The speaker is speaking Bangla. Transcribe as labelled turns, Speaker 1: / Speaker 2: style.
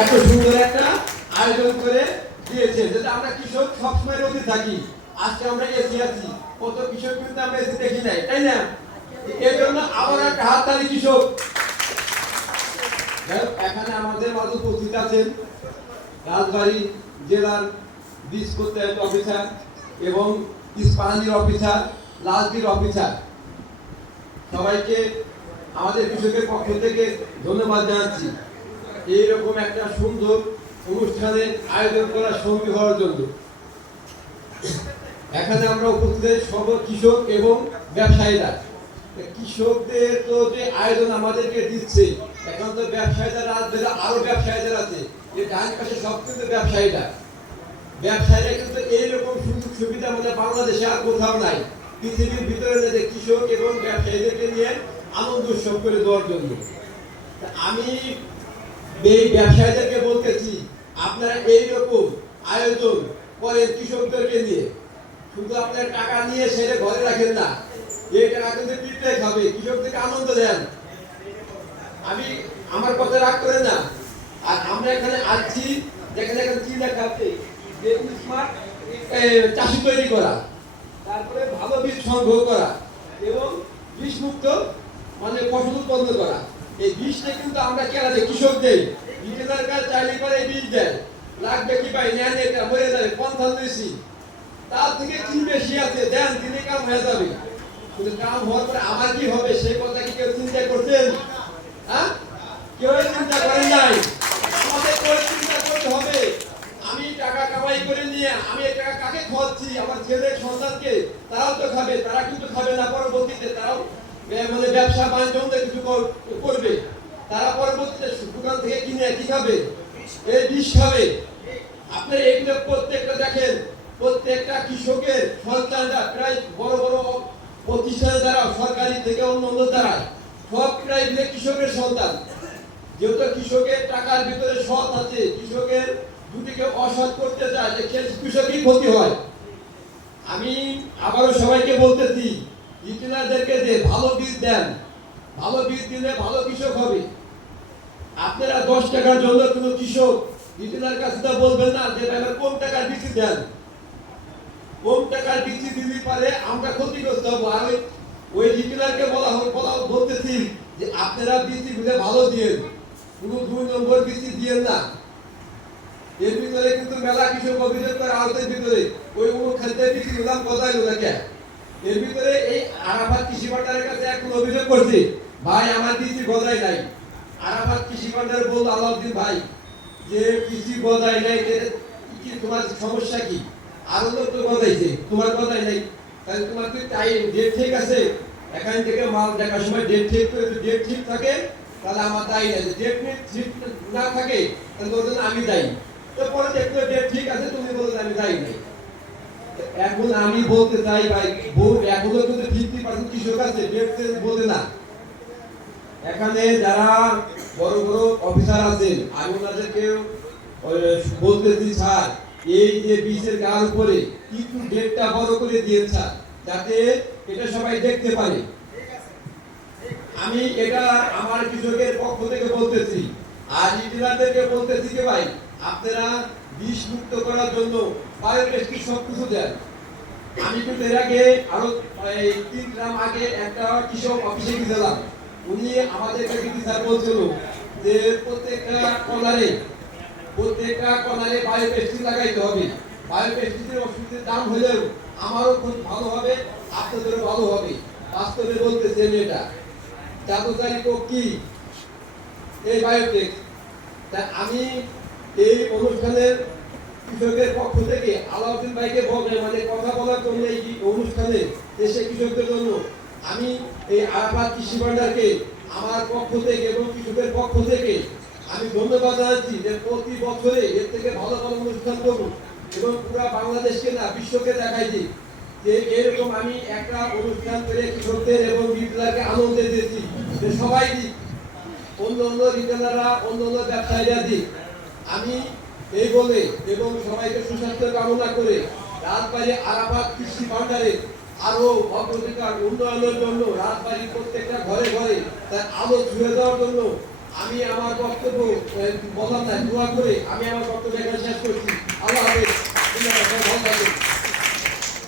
Speaker 1: এত সুন্দর একটা আয়োজন করে দিয়েছে, যেটা আমরা কৃষক সবসময় রোদে থাকি। আজকে আমরা এসি আছি। কত কৃষক কিন্তু আমরা এসি দেখি নাই, তাই না? এর জন্য আবার একটা হাত তালি কৃষক এখানে আমাদের মাঝে উপস্থিত আছেন রাজবাড়ী জেলার বীজ প্রত্যয়ন অফিসার এবং ইস্পাহানির অফিসার লালদির অফিসার। সবাইকে আমাদের কৃষকের পক্ষ থেকে ধন্যবাদ জানাচ্ছি। এইরকম একটা সুন্দর অনুষ্ঠানের আয়োজন করার সঙ্গী হওয়ার জন্য। এখানে আমরা উপস্থিত সর্ব কৃষক এবং ব্যবসায়ীরা। কৃষকদের তো যে আয়োজন আমাদেরকে দিচ্ছে, এখন তো ব্যবসায়ীরা রাজ্যের আরও ব্যবসায়ীদের আছে। যে ডান পাশে সব কিন্তু ব্যবসায়ীরা। ব্যবসায়ীরা কিন্তু এইরকম সুযোগ সুবিধা আমাদের বাংলাদেশে আর কোথাও নাই। পৃথিবীর ভিতরে যে কৃষক এবং ব্যবসায়ীদেরকে নিয়ে আনন্দ উৎসব করে দেওয়ার জন্য। আমি এই ব্যবসায়ীদেরকে বলতেছি, আপনারা এইরকম আয়োজন করেন কৃষকদেরকে নিয়ে। শুধু আপনার টাকা নিয়ে সেটা ঘরে রাখেন না, এই টাকা কিন্তু পিঠে খাবে কৃষকদেরকে আনন্দ দেন। আমি, আমার কথা রাগ করে না। আর আমরা এখানে আসছি যেখানে এখানে লেখা যে স্মার্ট চাষি তৈরি করা, তারপরে ভালো বীজ সংগ্রহ করা এবং বিষ মুক্ত মানে ফসল উৎপন্ন করা। এই বীজটা কিন্তু আমরা দেয় কৃষক দেই। কৃষকের কাছে চাইলে করে এই বীজ দেয়। লাগবে কি পাই নেন এটা মরে যাবে, পঞ্চাশ বেশি তার থেকে কি বেশি আছে? দেন দিনে কাম হয়ে যাবে। কিন্তু কাম হওয়ার পরে আমার কি হবে? সেই কথা কি কেউ চিন্তা করছেন? হ্যাঁ? কেউ চিন্তা করেন নাই আমাদের কেউ চিন্তা করতে হবে আমি টাকা কামাই করে নিয়ে আমি এই টাকা কাকে খাওয়াচ্ছি আমার ছেলের সন্তানকে তারাও তো খাবে তারা কিন্তু খাবে না পরবর্তীতে তারাও এ, মানে ব্যবসা বাণিজ্য কিছু কর- করবে। তারা পরবর্তীতে দোকান থেকে কিনে কি খাবে? এই বিষ খাবে। আপনি এগুলো প্রত্যেকটা দেখেন, প্রত্যেকটা কৃষকের সন্তানরা প্রায় বড় বড় প্রতিষ্ঠানের দ্বারা সরকারি থেকে অন্য অন্য দ্বারা সব প্রায় কৃষকের সন্তান। যেহেতু কৃষকের টাকার ভিতরে সৎ আছে, কৃষকের দুটিকে অসৎ করতে চায়, যে কৃষকই ক্ষতি হয়। আমি আবারও সবাইকে বলতেছি ইঞ্জিনিয়ারদেরকে যে ভালো বীজ দেন, ভালো বীজ দিলে ভালো কৃষক হবে। আপনারা দশ টাকার জন্য কোনো কৃষক ইঞ্জিনিয়ার কাছে তো বলবেন না যে এবার কম টাকার বীজ দেন? কম টাকার বীজ দিলে পারে আমরা ক্ষতিগ্রস্ত হব। আর ওই ইঞ্জিনিয়ারকে বলা বলা বলতেছি যে, আপনারা বীজ দিলে ভালো দিয়েন। কোনো দুই নম্বর বীজ দিয়েন না। এর ভিতরে কিন্তু মেলা কৃষক অভিযোগ করে আওতার ভিতরে। ওই অনুখাদ্যের বীজ নিলাম কোথায় লোকে এর ভিতরে এই আরাফাত কৃষি ভান্ডারের কাছে এখন অভিযোগ করছে। ভাই, আমার বীজ গজাই নাই। আরাফাত কৃষি ভান্ডার বলল আলাউদ্দিন ভাই, যে কৃষি গজাই নাই কি, তোমার সমস্যা কি? আরও লোক তো গজাইছে তোমার গজাই নাই। তাহলে তোমার কি টাইম ডেট ঠিক আছে? এখান থেকে মাল দেখার সময় ডেট ঠিক করে ডেট ঠিক থাকে, তাহলে আমার দায়ী নাই। ডেট ঠিক না থাকে, তাহলে আমি দায়ী। তো পরে দেখলে ডেট ঠিক আছে, তুমি বললে আমি দায়ী নাই। এখন আমি বলতে চাই ভাই, ভোট এখনও কিন্তু ফিফটি পার্সেন্ট কৃষক আছে বলতে না। এখানে যারা বড় বড় অফিসার আছেন, আমি ওনাদেরকে বলতেছি, স্যার, এই যে বীজের গার উপরে একটু ডেটটা বড় করে দিয়েন, স্যার, যাতে এটা সবাই দেখতে পারে। আমি এটা আমার কৃষকের পক্ষ থেকে বলতেছি। আর ইঞ্জিনিয়ারদেরকে বলতেছি যে ভাই, আপনারা বিষ মুক্ত করার জন্য বায়োটেস্টি সব কিছু দেন আমি কিন্তু এর আগে আরও, এই তিন গ্রাম আগে একটা কৃষক অফিসে গেছিলাম উনি আমাদেরকে কিন্তু স্যার বলছিল যে, প্রত্যেকটা কলারে প্রত্যেকটা কলারে বায়োপেস্টি লাগাইতে হবে। বায়োপেস্টিদের ওষুধের দাম হলেও আমারও খুব ভালো হবে, আপনাদেরও ভালো হবে। বাস্তবে বলতেছে জাদুকারি কোক কি? এই বায়োটেক তা আমি এই অনুষ্ঠানের কৃষকের পক্ষ থেকে আলাউদ্দিন ভাইকে বলবে মানে কথা বলার জন্য এই অনুষ্ঠানে দেশে কৃষকদের জন্য। আমি এই আরাফাত কৃষি ভান্ডারকে, আমার পক্ষ থেকে এবং কৃষকের পক্ষ থেকে আমি ধন্যবাদ জানাচ্ছি যে প্রতি বছরে এর থেকে ভালো ভালো অনুষ্ঠান করুন এবং পুরো বাংলাদেশকে না, বিশ্বকে দেখাই দিই যে এরকম আমি একটা অনুষ্ঠান করে কৃষকদের এবং বিপ্লবকে আনন্দ দিয়েছি। যে সবাই দিক অন্য অন্য রিটেলাররা অন্য অন্য ব্যবসায়ীরা দিক। আমি এই বলে এবং সবাইকে সুস্বাস্থ্য কামনা করে রাজবাড়ি আরাফাত কৃষি ভান্ডারের আরও অগ্রাধিকার উন্নয়নের জন্য রাজবাড়ি প্রত্যেকটা ঘরে ঘরে তার আলো ধুয়ে দেওয়ার জন্য আমি আমার বক্তব্য বলার দোয়া করে আমি আমার বক্তব্য এখানে শেষ করছি। আল্লাহ হাফেজ।